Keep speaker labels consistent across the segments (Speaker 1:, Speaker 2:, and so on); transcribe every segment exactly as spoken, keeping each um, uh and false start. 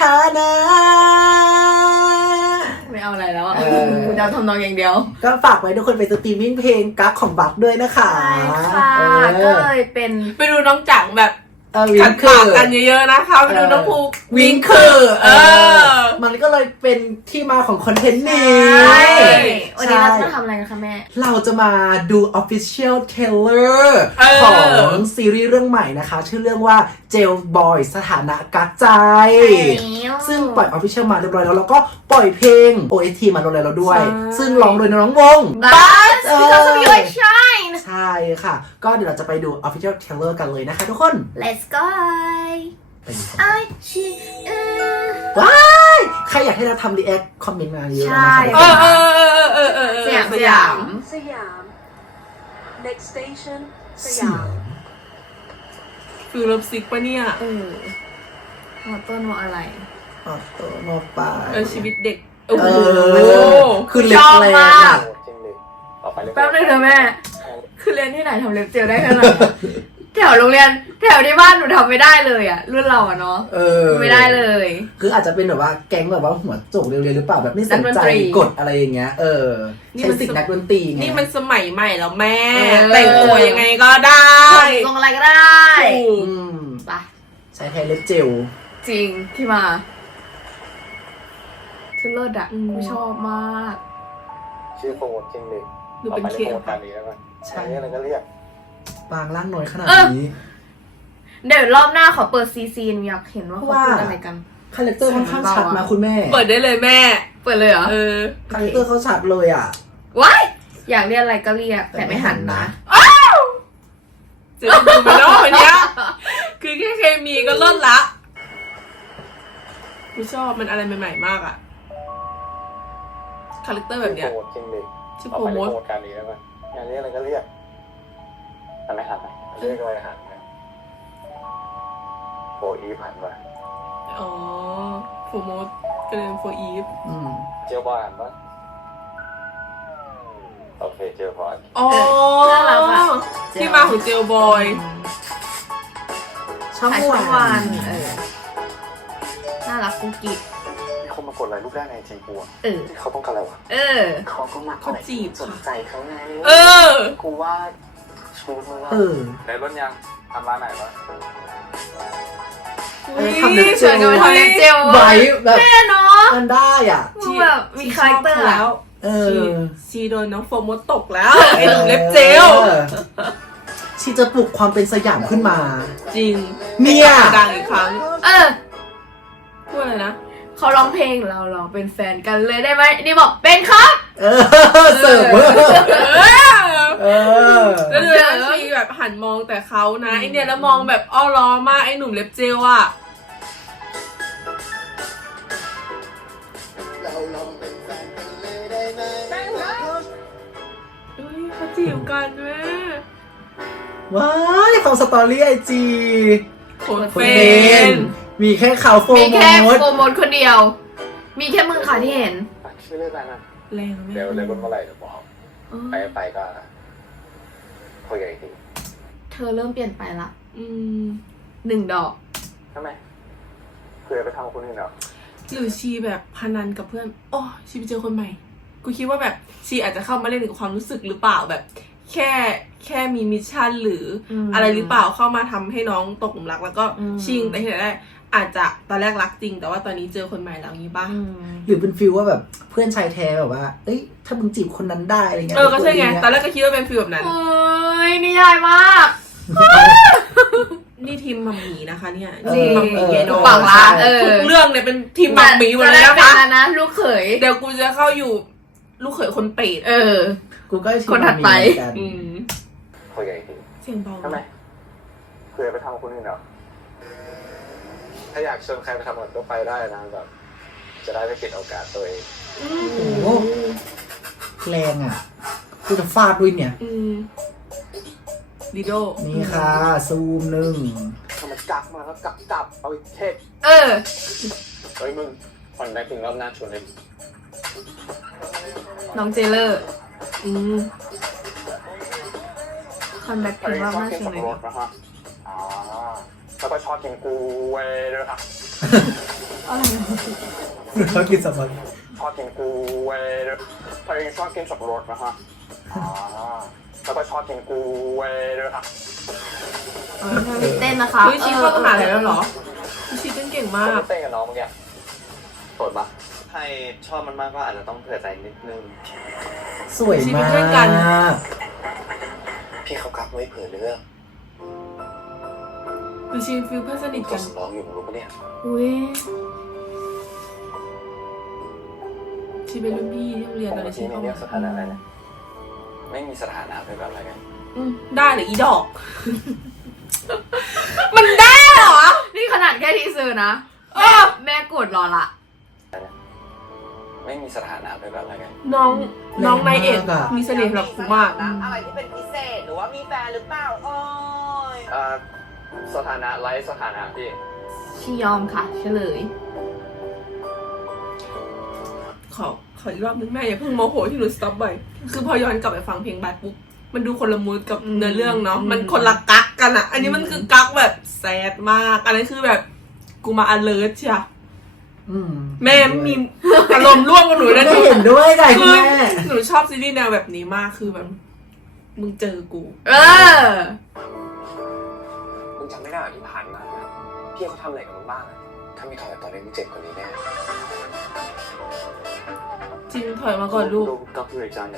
Speaker 1: านะ
Speaker 2: ไม่เอาอะไรแล้วอ่ะกูจะทำนองอย่างเดียว
Speaker 1: ก็ฝากไว้ทุกคนไปสตรีมมิ่งเพลงกั๊กของบักด้วยนะคะ
Speaker 2: ใช่ค่ะก็เลยเป็น
Speaker 3: ไปดูน้องจังแบบ
Speaker 1: ขัดปาก
Speaker 3: กันเยอะๆนะคะไปดูน้องภู
Speaker 1: วิงคือเออมันก็เลยเป็นที่มาของคอนเทนต์นี้
Speaker 2: วันนี้เราจะทำอะไรกันคะแม่
Speaker 1: เราจะมาดู Official Trailer ของซีรีส์เรื่องใหม่นะคะชื่อเรื่องว่า Jail Boy สถานะกักใจซึ่งปล่อย Official มาเรียบร้อยแล้วแล้วก็ปล่อยเพลง โอ เอส ที มาลงแล้วด้วยซึ่งร้องโดยน้องวง
Speaker 2: Buzz because of your shine
Speaker 1: ใช่ค่ะก็เดี๋ยวเราจะไปดู Official Trailer กันเลยนะคะทุกคน
Speaker 2: Let's go ไอชี
Speaker 1: ว้ายใครอยากให้เราทำรีแอคคอมเมนต์มาเยอะนะคะ
Speaker 3: เออเออเออเออเออ
Speaker 2: สยามสยาม
Speaker 4: สยาม next station สยาม
Speaker 3: ฟิลเลฟซิกปะเนี่ย
Speaker 2: เออมอต้นมออะไร
Speaker 1: มอต้นมอปลาย
Speaker 3: เออชีวิตเด็กโอ้โห
Speaker 1: คือเล็บแรงอะ
Speaker 2: แป๊บนึงเถอะแม่คือเรียนที่ไหนทำเล็บเจลได้ขนาดนั้นแถวโรงเรียนแถวที่บ้านหนูทำไม่ได้เลยอ่ะรุ่นเราอ่ะเนาะไม่ได้เลย
Speaker 1: คืออาจจะเป็นแบบว่าแก๊งแบบว่าหัวโจกเรียนหรือเปล่าแบบไม่สนใจกฎอะไรอย่างเงี้ยเออใช้สิทธิ์นักดนตรีไง
Speaker 3: นี่มันสมัยใหม่แล้วแม่แต่งตัวยังไงก็ได้
Speaker 2: ทรงอะไรก็ได้
Speaker 1: ไปใช้แทนเล็บเจล
Speaker 2: จริงที่มาคือเลิศอ่ะกูชอบมาก
Speaker 5: ชื่อโฟร์จริงดิ
Speaker 3: ดูเป็นเคส
Speaker 5: การนี้แล้วกันใช่อะไรก็เรียก
Speaker 1: บางร่างน้อยขนาดนี้
Speaker 2: เดี๋ยวรอบหน้าขอเปิดซีซีนอยากเห็นว่าเขาพูดอะไรกัน
Speaker 1: คาแรคเตอร์ค่อนข้างชัดนะคุณแม่
Speaker 3: เปิดได้เลยแม่
Speaker 2: เปิดเลยเหรอ
Speaker 3: เออ
Speaker 1: คาแรคเตอร์เขาชัดเลยอ่ะ
Speaker 2: ว้ายอยากเรียกอะไรก็เรียกแต่ไม่หันนะ
Speaker 3: อ้าวจะดูมาแล้ววันนี้คือแค่เคมีก็เลิศละกูชอบมันอะไรใหม่ๆมากอ่ะคาแรคเตอร์แบบเนี้ย
Speaker 5: ชื่อโปรโมทการนี้แล้วกันงานนี้อะไรก็เรียกแต่ไม่หันนะเรียกอะไรหันนะโฟอีฟหันไป
Speaker 3: อ๋อโฟโมดก็เลยโฟอีฟ
Speaker 5: เจลบอยหันปะโอเคเจลบอย
Speaker 3: อ๋อที่มาของเจลบอย
Speaker 1: ช่อง
Speaker 2: วันเออน่ารักกุ๊กกิ๊ก
Speaker 5: มีคนมากดไลค์รูปแรกในจีกู
Speaker 2: เออ
Speaker 5: เขาต้องการอะไรวะ
Speaker 2: เออ
Speaker 5: เขาก็มา
Speaker 3: เขาจีบ
Speaker 5: สนใจเขาไง
Speaker 3: เออ
Speaker 5: กูว่าชูมือว่าในรถยังทำร้านไหนวะ
Speaker 1: ทำเล็บเจล
Speaker 2: ทำเล็บเจล
Speaker 1: ไว้แบบ
Speaker 2: แม่เนาะ
Speaker 1: มันได้อ่ะ
Speaker 2: ที่แบบมีคาแรคเตอร์
Speaker 3: แล้ว
Speaker 1: เออ
Speaker 3: ชีโดนน้องโฟมดตกแล้วไอ้เล็บเจล
Speaker 1: ชีจะปลุกความเป็นสยามขึ้นมา
Speaker 3: จริง
Speaker 1: เนี่ย
Speaker 3: ดังอีกครั้ง
Speaker 2: เออ
Speaker 3: พูดอะไรนะ
Speaker 2: เขาร้องเพลงเราเราเป็นแฟนกันเลยได้ไหมนี่บอกเป็นครับ
Speaker 1: เออเสิร์ฟเวอร์เออ
Speaker 3: แล้วเดี๋ยวชีแบบหันมองแต่เขานะไอเนี่ยแล้วมองแบบอ้อล้อมากไอหนุ่มเล็บเจลอ่ะเฮ้ยเขาจีบกันแม่
Speaker 1: ว้ายความสตอรี่ไอจี
Speaker 3: โคตรเฟน
Speaker 1: มีแค่เขาโฟม
Speaker 2: มีแค่โฟมดคนเดียวมีแค่มึงค่ะที่เห็น
Speaker 5: ชื่อเรื่องอะไรนะ
Speaker 3: แรง
Speaker 5: เดี๋ยวเดี๋ยวเมื่อไหร่จะบอกไปไปก็คุยกันอีกที
Speaker 2: เธอเริ่มเปลี่ยนไปละอืมหนึ่งดอก
Speaker 5: ทำไมเคยไปทำคนอื่นเหรอ
Speaker 3: หรือชีแบบพนันกับเพื่อนโอ้ชีไปเจอคนใหม่กูคิดว่าแบบชีอาจจะเข้ามาเล่นกับความรู้สึกหรือเปล่าแบบแค่แค่มีมิชชั่นหรืออะไรหรือเปล่าเข้ามาทำให้น้องตกหลุมรักแล้วก็ชิงแต่ที่ไหนได้อาจจะตอนแรกรักจริงแต่ว่าตอนนี้เจอคนใหม่แล้วงี้ป่ะ
Speaker 1: หรือเป็นฟิลว่าแบบเพื่อนชายแท้แบบว่าเอ้ยถ้ามึงจีบคนนั้นได้อะไรเงี้ย
Speaker 3: เออก็ใช่ไงตอนแรกก็คิดว่าเป็นฟิลแบบนั้น
Speaker 2: โอ้ยนิยายมาก
Speaker 3: นี่ทีมมัมมี่นะคะเนี่ย
Speaker 2: ทีมมัมมี่
Speaker 3: ดูปากร้านทุกเรื่องเนี่ยเป็นทีมมัมมี่หมดเลยนะคะ
Speaker 2: นะลูกเขย
Speaker 3: เดี๋ยวกูจะเข้าอยู่ลูกเขยคนเปรต
Speaker 2: เออ
Speaker 1: กูก็
Speaker 2: คนถัดไป
Speaker 5: คุยกันอีกที
Speaker 3: เสียงเบา
Speaker 5: ทำไมเคยไปทำคนอื่นเหรอถ้าอยากชวนใครไปทำอะไรก็ไปได้นะแบบจะได้ไม่ปิดโอกาสตัวเอง
Speaker 1: โอ้โหแรงอ่ะกูจะฟาดด้วยเนี่ย
Speaker 3: ดิโด
Speaker 1: นี่ค่ะซูมหนึ่ง
Speaker 5: ทำไมกักมาแล้วกักกลับเอาอีกเทป
Speaker 2: เออ
Speaker 5: เฮ้ยมึงผ่อนได้ถึงรอบหน้าชวนเลย
Speaker 2: น้องเจเลอร์อืมคอนแบคถึงรอบหน้าชวนเลย
Speaker 5: แล้วก็ชอบกินกล้วยด้วยค่ะ
Speaker 2: อะไร
Speaker 1: หนูชอบกินสับปะรด
Speaker 5: ชอบกินกล้วยด้วยเพลงชอบกินสับปะรดนะคะอ๋อแล้วก็ชอบกินกล้วยด้วยค่ะ
Speaker 2: มีเต้นนะคะ
Speaker 3: เฮ้ยชีเข้ามหาลัยแล้วเหรอชีเต้นเก่งมาก
Speaker 5: เต้นกับน้องเมื่อกี้โสดปะ
Speaker 6: ใครชอบมันมากก็อาจจะต้องเผื่อใจนิดนึง
Speaker 1: สวยมาก
Speaker 6: พี่เขากักไว้เผื่อเรื่อง
Speaker 3: คือชีฟิลเพื่อนสนิท
Speaker 6: ตั
Speaker 3: กั
Speaker 6: วน สำรองอยู่รู้ปะเนี่ย
Speaker 2: อุ้ย
Speaker 3: ชีเป็นรุ่นพี่ที่โรงเรียนตอนนี้ชี
Speaker 6: ที่
Speaker 3: เข้า
Speaker 6: เรีย
Speaker 3: มาก
Speaker 6: สถานะอะไรนะไม่มีสถานะเป็นแบบอะไรกัน
Speaker 3: อืมได้เหรืออีดอก มันได้เหรอ
Speaker 2: นี่ขนาดแค่ทีเซอร์นะ
Speaker 3: เออ
Speaker 2: แม่กดรอละ
Speaker 6: ไม่มีสถานะเป็นแบบอะไรกัน
Speaker 3: น้องน้องนายเอกมีเสน่ห์สำหรับกูมาก
Speaker 7: อะไรที่เป็นพิเศษหรือว่ามีแฟนหรือเปล่าโอ้ย
Speaker 5: อ่าสถานะไลฟ์สถานะพี่
Speaker 2: ชิยอมค่ะเฉลย
Speaker 3: ขอขออีกรอบนึงแม่อย่าเพิ่งโมโหที่หนูสต็อปบ่อยคือพอย้อนกลับไปฟังเพลงบายปุ๊บมันดูคนละมูดกับ
Speaker 2: อืม
Speaker 3: เนื้อเรื่องเนาะ
Speaker 2: อืม
Speaker 3: มันคนละกักกันอะอันนี้มันคือกักแบบแซดมาก อันนั้นคือแบบกูมา alert เชีย
Speaker 1: อืม
Speaker 3: แม่ไม่มีอารมณ์ร่วมกับหนูนะ
Speaker 1: ไม่เห็นด้วยไง
Speaker 3: คื
Speaker 1: คุณ
Speaker 3: อ
Speaker 1: แม่
Speaker 3: หนูชอบซีรีส์แนวแบบนี้มากคือแบบ มึงเจอกู
Speaker 2: เออ
Speaker 6: มึงจำไม่ได้หรอที่ผ่านมาพี่เขาทำอะไรกับมึงบ้างอะถ้าไม่ถอยตอนนี้มึงเจ็บกว่านี้แน่
Speaker 3: จริงถอยมาก่อนลูก
Speaker 6: ก็พูดอีกจังเนี่ย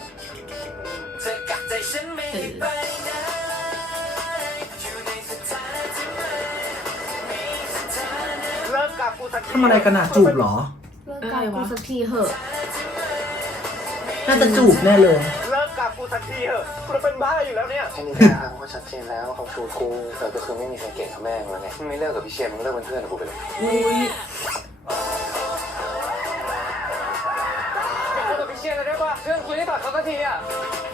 Speaker 5: เลิกกับกูสักที
Speaker 1: ทำอะไรกันอะจูบเหรอ
Speaker 2: เลิกกับกูสักทีเหอะ
Speaker 1: น่าจะจูบแน่เลย
Speaker 5: เลิกกับกูสักทีเถอะกูจะเป็นบ้าอยู่แล้วเนี่ย
Speaker 6: แค่นี้แค่เขาก็ชัดเจนแล้วว่าเขาชูกูแต่ก็คือไม่มีใครเก่งเท่าแม่งแล้วไงมึงไม่เลิกกับพี่เชียร์มึงเลิกเป็นเพื่อนกับกูไปเลย
Speaker 3: อุ้ย
Speaker 5: กูกับพี่เชียร์เลยได้ปะเรื่องคุยให้ตัดเขาสักทีอ่ะ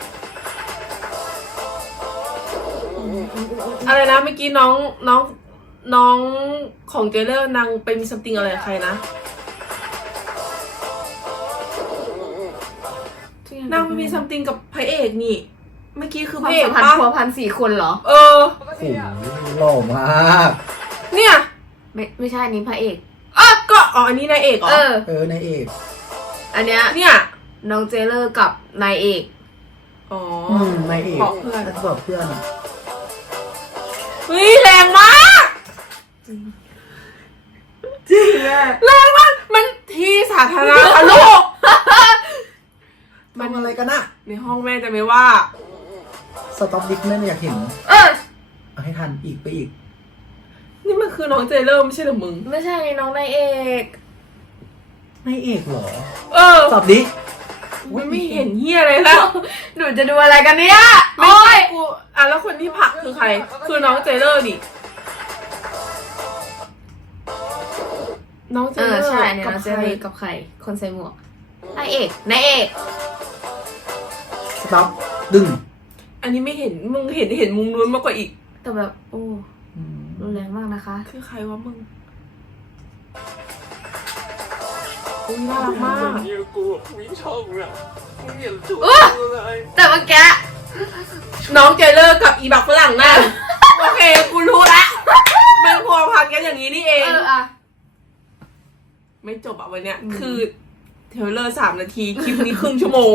Speaker 3: อะไรนะเมื่อกี้น้องน้องน้องของเจเลอร์นางไปมีซัมติงอะไรกับใครนะนางไปมีซัมติงกับพระเอกนี่ เมื่อกี้คือ
Speaker 2: ค
Speaker 3: พ
Speaker 2: วาม
Speaker 3: ระเอก
Speaker 2: สัมพันธ์
Speaker 3: ปะ
Speaker 2: พัวพันสี่คนเหรอ
Speaker 3: เออ
Speaker 5: สัก
Speaker 1: โอ้
Speaker 5: ที
Speaker 1: โห
Speaker 5: อ่ะ
Speaker 1: หล่อมาก
Speaker 3: เนี่ย
Speaker 2: ไม่ไม่ใช่อันนี้พระเอก
Speaker 3: อ่ะก็อ๋ออันนี้นายเอกเหรอ
Speaker 2: เออ
Speaker 1: เออนายเอก
Speaker 2: อันเนี้ย
Speaker 3: เนี่ย
Speaker 2: น้องเจเลอร์กับนายเอก
Speaker 3: อ๋อ
Speaker 1: อืมนายเอก
Speaker 3: บอกเพื่อน
Speaker 1: บอกเพื่อนอะ
Speaker 3: เฮ้ยแรงมาก
Speaker 2: จริงอะ
Speaker 3: แรงมากมันที่สาธารณะค่ะลูก
Speaker 1: มันอะไรกันอะ
Speaker 3: ในห้องแม่จะไม่ว่า
Speaker 1: สต็อปดิกแม่ไม่อยากเห็น
Speaker 2: เออ
Speaker 1: เอาให้ทันอีกไปอีก
Speaker 3: นี่มันคือน้องเจเลอร์ไม่ใช่เหรอมึง
Speaker 2: ไม่ใช่น้องนายเอก
Speaker 1: นายเอกเหรอ
Speaker 3: เออ
Speaker 1: ตอบดิ
Speaker 3: มันไม่เห็นเฮียอะไรแล้ว
Speaker 2: หนูจะดูอะไรกันเนี่ย
Speaker 3: ไม่
Speaker 2: โอ๊
Speaker 3: ใช่
Speaker 2: ย
Speaker 3: กูอ่ะแล้วคนที่ผลักคือใคร คือน้องเจเลอร์นี่ น้องเจ
Speaker 2: เอ
Speaker 3: เล
Speaker 2: อ
Speaker 3: อร์
Speaker 2: ใช่เนี่ย
Speaker 3: กับ
Speaker 2: น้องเจ
Speaker 3: ใคร
Speaker 2: เลอร์กับใคร คนใส่หมวกนายเอกนายเอก
Speaker 1: สต็อปดึง
Speaker 3: อันนี้ไม่เห็น มึงเห็นเห็นมุมนู้นมากกว่าอีก
Speaker 2: แต่แบบโอ้
Speaker 1: อืม
Speaker 2: รุนแรงมากนะคะ
Speaker 3: คือใครวะมึง อุ้ยน่ารักมาก
Speaker 5: ยืนกูวิ่งชอบมึงอ่ะมึงเห็นชูกูเลย
Speaker 2: แต่เมื่อกี้
Speaker 3: น้องเจเลอร์กับอีบักฝรั่งนั่น โอเค กูรู้ละมันพัวพันกันอย่างนี้นี่เอง
Speaker 2: เอออะ
Speaker 3: ไม่จบอะวันเนี้ย
Speaker 2: อืม
Speaker 3: คือเทรลเลอร์สามนาที คลิปนี้ครึ่งชั่วโมง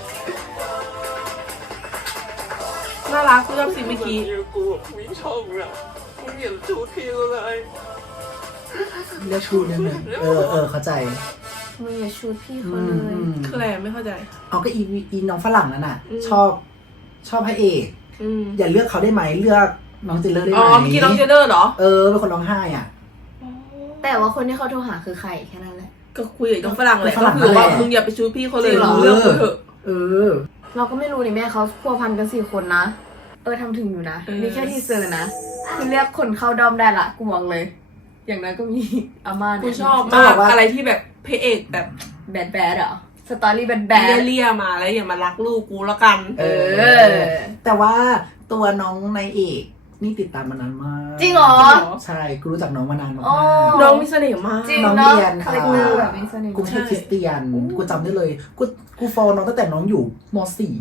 Speaker 3: น่ารักกูชอบซีนเมื่อกี้
Speaker 5: ยืนกูวิ่งชอบมึงอ่ะมึงเห็นชูทีเลย
Speaker 1: เรียกชูได้ไหมเออเออเข้าใจ
Speaker 2: มึงอย่าชูดพี่
Speaker 1: อื
Speaker 2: เขา
Speaker 1: ม
Speaker 2: เลย
Speaker 1: อืม
Speaker 3: คืออะไรไม่เข้าใจ
Speaker 1: เอาก็อีอีน้องฝรั่งนั่นน่ะ
Speaker 3: อืม
Speaker 1: ชอบ ชอบพระเอก
Speaker 3: อืม
Speaker 1: อย่าเลือกเขาได้ไหมเลือกน้องเจเลอร์ได้ไห
Speaker 3: อ๋
Speaker 1: ม
Speaker 3: อเมื่อกี้น้องเจเลอร์เหรอ
Speaker 1: เออเป็นคนร้องไห้อ่ะ
Speaker 2: แต่ว่าคนที่เขาโทรหาคือใครแค่นั้นแหละ
Speaker 3: ก็คุยกับน้องฝรั่งแหละ
Speaker 1: ฝรั่ง
Speaker 3: ก็คือว่า
Speaker 1: นั่นแหละ
Speaker 3: มึงอย่าไปชูพี่เขาเลย
Speaker 2: จริงเหรอ
Speaker 3: มึงเลือกกูเถอะ
Speaker 1: เออ
Speaker 2: เราก็ไม่รู้นี่แม่เขาพัวพันกันสี่คนนะ เออทำถึงอยู่นะ
Speaker 3: เออ
Speaker 2: นี่แค่ทีเซอร์นะ คือเรียกคนเข้าดอมได้ละกูบอกเลย อย่างนั้นก็มีอาม่า
Speaker 3: กู
Speaker 2: เนี่ย
Speaker 3: ชอบ
Speaker 1: จะ
Speaker 3: มา
Speaker 1: บ
Speaker 3: ก
Speaker 1: อกว่า
Speaker 3: อะไรที่แบบพระเอกแบบ
Speaker 2: แบดแบดเหรอ สตอรี่แบดแบด
Speaker 3: เลี่ยๆมาแล้วอย่ามารักลูกกูแล้วกัน
Speaker 2: เออ
Speaker 1: แต่ว่าตัวน้องนายเอกนี่ติดตามมานานมาก
Speaker 2: จริงเหรอ
Speaker 1: ใช่กูรู้จักน้องมานานมาก
Speaker 2: อ๋อ
Speaker 3: น้องมีเสน่ห์มาก
Speaker 2: จริง
Speaker 1: น้อง
Speaker 2: เนาะ
Speaker 1: เรียน
Speaker 2: คา
Speaker 1: ค่ะ
Speaker 2: แรคเตอร์แบบมีเสน่ห์
Speaker 1: กูชื่อคริสเตียน กูจำได้เลย กูกูฟอลน้องตั้งแต่น้องอยู่ม .สี่ อ่ะ
Speaker 2: อ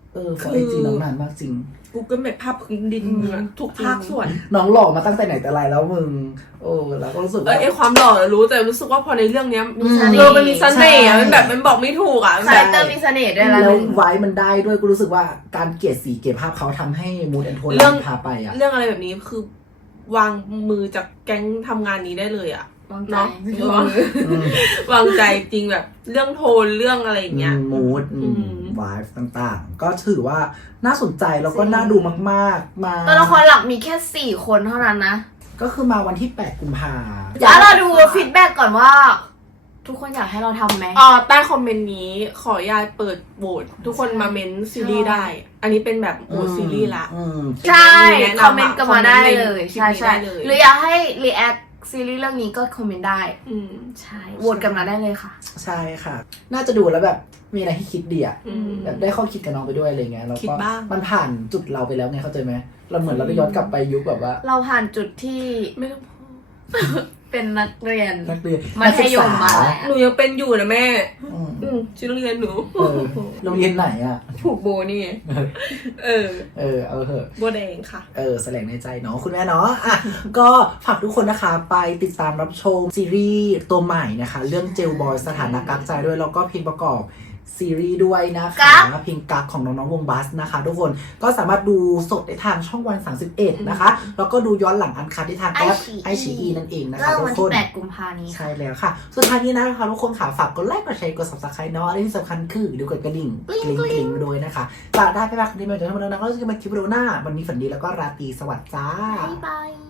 Speaker 1: เออฟอไอจีน้องนานมากจริง
Speaker 3: กูก็แบบภาพพื้นดินอะทุกภาคส่วน
Speaker 1: น้องหล่อมาตั้งแต่ไหนแต่ไรแล้วมึงโอ้แล้วก็รู้สึก
Speaker 3: เอ
Speaker 1: ว่า
Speaker 3: อไอความหล่อรู้แต่รู้สึกว่าพอในเรื่องเนี้ย
Speaker 2: มีเสน่ห์
Speaker 3: เออมันมีเสน่ห์อะ
Speaker 1: ใช่
Speaker 3: มันแบบมันบอกไม่ถูกอ่ะ
Speaker 2: คาแรคเตอร์มีเสน่ห์ด้วยละ
Speaker 1: แล้ว
Speaker 2: หนึ่ง
Speaker 1: ไว้มันได้ด้วยกูรู้สึกว่าการเกลียดสีเกลียดภาพเขาทำให้มูดแอนโทน
Speaker 3: เรื่อง
Speaker 1: พาไปอ่ะ
Speaker 3: เรื่องอะไรแบบนี้คือวางมือจากแก๊งทำงานนี้ได้เลยอ่ะ
Speaker 2: วางใจ
Speaker 3: เนาะ
Speaker 2: วาง
Speaker 1: อืม
Speaker 3: วางใจจริงแบบเรื่องโทนเรื่องอะไรอย่างเงี้ย
Speaker 1: มูด
Speaker 3: อืม
Speaker 1: วายต่างๆ ก็ถือว่าน่าสนใจแล้วก็น่าดูมากๆ มา
Speaker 2: ตัวละครหลักมีแค่สี่คนเท่านั้นนะ
Speaker 1: ก็คือมาวันที่แปดกุมภา
Speaker 2: แล้วเราดูฟีดแบ็กก่อนว่า ทุกคนอยากให้เราทำไหม
Speaker 3: อ่าใต้คอมเมนต์นี้ขออนุญาตเปิดโหวตทุกคนมาเม้นซีรีส์ได้ อันนี้เป็นแบบโหวตซีรีส์ละ
Speaker 1: อืม
Speaker 2: ใช่
Speaker 3: แนะนำอะ
Speaker 2: คอมเมนต์กันมาได้เลย
Speaker 3: คอมเมนต์ใน
Speaker 2: ใช่
Speaker 3: คลิปนี้
Speaker 2: ใช่
Speaker 3: ได้เลย
Speaker 2: หรืออยากให้รีแอคซีรีส์เรื่องนี้ก็คอมเมนต์ได้
Speaker 3: อืม
Speaker 2: ใช่โหวตกันมาได้เลยค่ะ
Speaker 1: ใช่ค่ะ น่าจะดูแล้วแบบมีอะไรให้คิดดีอ่ะ
Speaker 3: อืม
Speaker 1: แบบได้ข้อคิดกับน้องไปด้วยอะไรเงี้ยแล้ว
Speaker 3: คิด
Speaker 1: ก็
Speaker 3: บ้าง
Speaker 1: มันผ่านจุดเราไปแล้วไงเข้าใจไหมเราเหมือนเราได้ย้อนกลับไปยุคแบบว่า
Speaker 2: เราผ่านจุดที่
Speaker 3: ไม่ต้องพูด
Speaker 2: เป็นนักเรียน
Speaker 1: นักเรียน
Speaker 2: มัธยมมา
Speaker 1: นักศึกษ
Speaker 2: แล้ว
Speaker 3: หนูยังเป็นอยู่นะแม่
Speaker 1: อืม
Speaker 3: อืมชื่อโรงเรียนหนู
Speaker 1: เออโรงเรียนไหนอ่ะ
Speaker 3: ถูกโบนี่ไงเออ
Speaker 1: เออเอาเถอะ
Speaker 3: โบแดงค่ะ
Speaker 1: เออแสลงในใจเนาะคุณแม่เนาะอ่ะ ก็ฝากทุกคนนะคะไปติดตามรับชมซีรีส์ตัวใหม่นะคะ เรื่องเจลบอยสถานะกักใจด้วย แล้วก็เพลงประกอบซีรีส์ด้วยนะ
Speaker 2: กั
Speaker 1: คะ
Speaker 2: ก
Speaker 1: เพลงกักของน้องๆวงบัสนะคะ ทุกคนก็สามารถดูสดได้ทางช่องวันสามสิบเอ็ดนะคะ แล้วก็ดูย้อนหลังอันคัดได้ทางแอปไอชีอีนั่นเองนะคะ
Speaker 2: เริ่ม
Speaker 1: ทุ
Speaker 2: วัน
Speaker 1: กค
Speaker 2: ที่
Speaker 1: น
Speaker 2: แปดกุมภาพันธ์นี้
Speaker 1: ใช่แล้วค่ะ สุดท้ายนี้นะคะทุกคนค่ะฝากกดไลค์กดแชร์กด subscribe เนาะและที่สำคัญคือดูกดกระดิ่งกลิ้งกลิ้งด้วยนะคะจะได้ไปพักในเมื่อเดือนธันวาคมแล้วก็จะมาคลิปวิดีโอหน้าวันนี้ฝันดีแล้วก็ราตรีสวัสดิ์จ้า
Speaker 2: บ๊ายบาย